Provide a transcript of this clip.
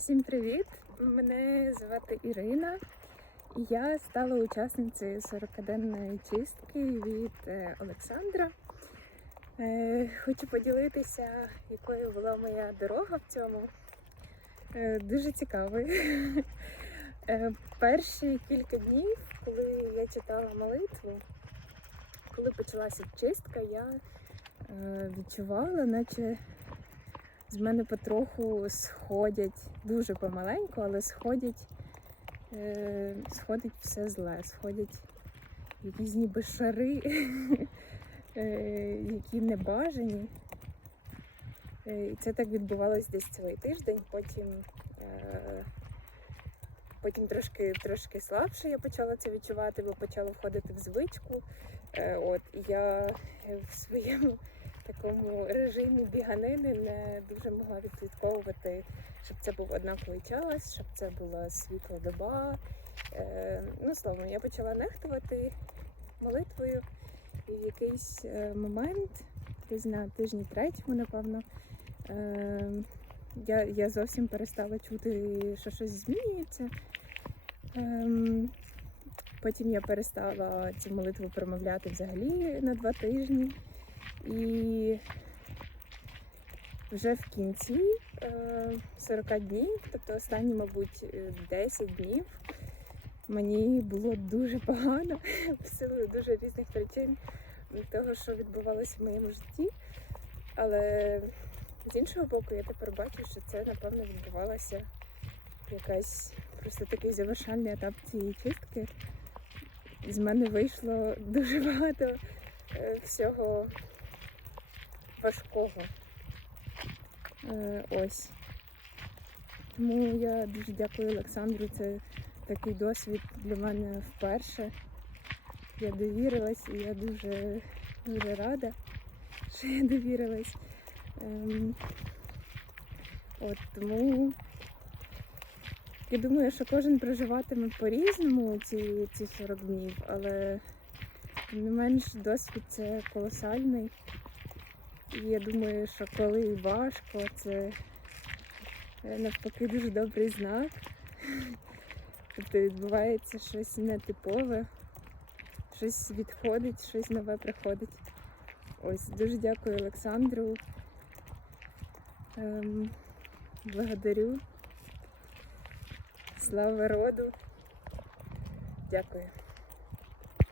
Всім привіт! Мене звати Ірина. Я стала учасницею 40-денної чистки від е, Олександра. Е, Хочу поділитися, якою була моя дорога в цьому. Е, Дуже цікавою. Е, Перші кілька днів, коли я читала молитву, коли почалася чистка, я відчувала, наче з мене потроху сходять дуже помаленьку, але сходять, е, сходить все зле, сходять якісь ніби шари, е, які не бажані. Е, І це так відбувалось десь цілий тиждень, потім, е, потім трошки, трошки слабше я почала це відчувати, бо почала входити в звичку. От, і я в своєму такому режимі біганини не дуже могла відслідковувати, щоб це був однаковий час, щоб це була світла доба. Е, ну, словом, я почала нехтувати молитвою. І в якийсь е, момент, десь на тижні третьому, напевно, е, я, я зовсім перестала чути, що щось змінюється. Ем, Потім я перестала цю молитву промовляти взагалі на два тижні. І вже в кінці е, 40 днів, тобто останні, мабуть, е, 10 днів, мені було дуже погано в силу дуже різних причин того, що відбувалося в моєму житті. Але з іншого боку, я тепер бачу, що це, напевно, відбувалося якась просто такий завершальний етап цієї чистки. З мене вийшло дуже багато е, всього важкого. Е, ось. Тому я дуже дякую Олександру. Це такий досвід для мене вперше. Я довірилась і я дуже, дуже рада, що я довірилась. Ем, от тому я думаю, що кожен проживатиме по-різному ці, ці 40 днів, але тим не менш досвід це колосальний. І я думаю, що коли важко, це е, навпаки дуже добрий знак. Тобто відбувається щось нетипове, щось відходить, щось нове приходить. Ось, дуже дякую Олександру. Ем, благодарю. Слава роду. Дякую.